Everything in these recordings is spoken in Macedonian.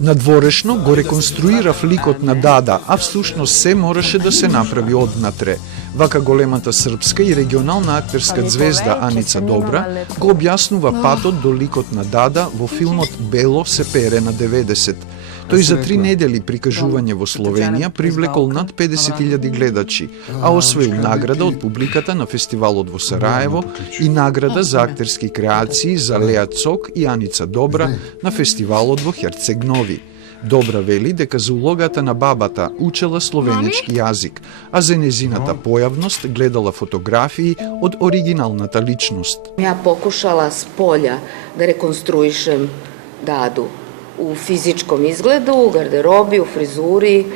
Надворешно го реконструирав ликот на Дада, а всушност се можеше да се направи однатре. Вака големата српска и регионална актерска звезда Аница Добра го објаснува патот до ликот на Дада во филмот Бело се пере на 90. Тој за 3 недели прикажување во Словенија привлекол над 50.000 гледачи, а освоил награда од публиката на фестивалот во Сараево и награда за актерски креации за Леа Цок и Аница Добра на фестивалот во Херцег Нови. Добра вели дека за улогата на бабата учела словенечки јазик, а за незината појавност гледала фотографии од оригиналната личност. Ја покушала с полја да реконструишем Даду u fizičkom izgledu, u garderobi, u frizuri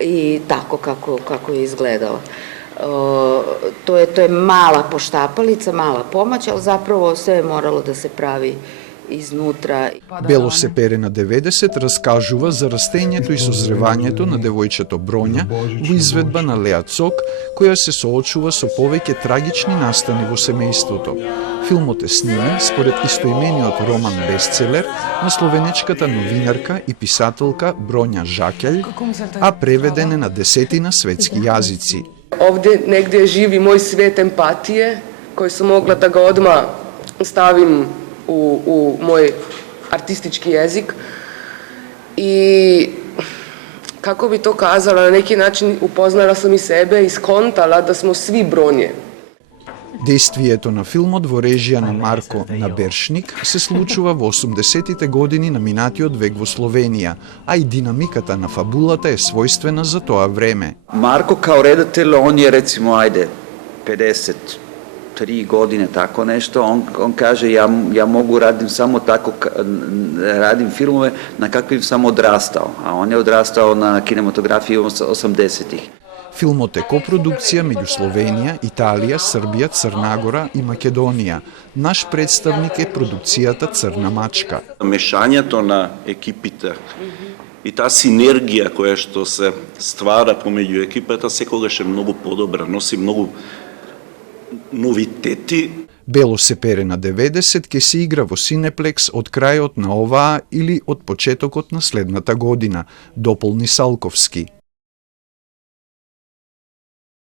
i tako kako je izgledala. To je mala poštapalica, mala pomoć, ali zapravo sve je moralo da se pravi изнутра. Бело се пере на 90 раскажува за растењето и созревањето на девојчето Броња во изведба на Леа Цок, која се соочува со повеќе трагични настани во семејството. Филмот е снимен според истоимениот роман бестселер на словенечката новинарка и писателка Броња Жакелј, а преведен е на 10 светски јазици. Овде негде живи мој свет емпатије, кој сум могла да го одма ставим u moj artistički jezik i kako bi to kazala, na neki način upoznala sam i sebe i skontala da smo svi Bronje. Действието на филмот во режија на Марко Набершник се случува во 80-тите години на минатиот век во Словенија, а и динамиката на фабулата е својствена за тоа време. Марко као редател, он je recimo, ajde, 53 godine, tako nešto, on kaže ja mogu radim samo tako, radim filmove na kakvim sam odrastao, a on je odrastao na kinematografiji 80-ih. Филмот е копродукција меѓу Словенија, Италија, Србија, Црнагора и Македонија. Наш представник е продукцијата Црна мачка. Мешањето на екипите и таа синергија која што се ствара помеѓу екипата секогаш е многу подобра, носи многу новитети. Бело се пере на 90 ке се игра во Синеплекс од крајот на оваа или од почетокот на следната година, дополни Салковски.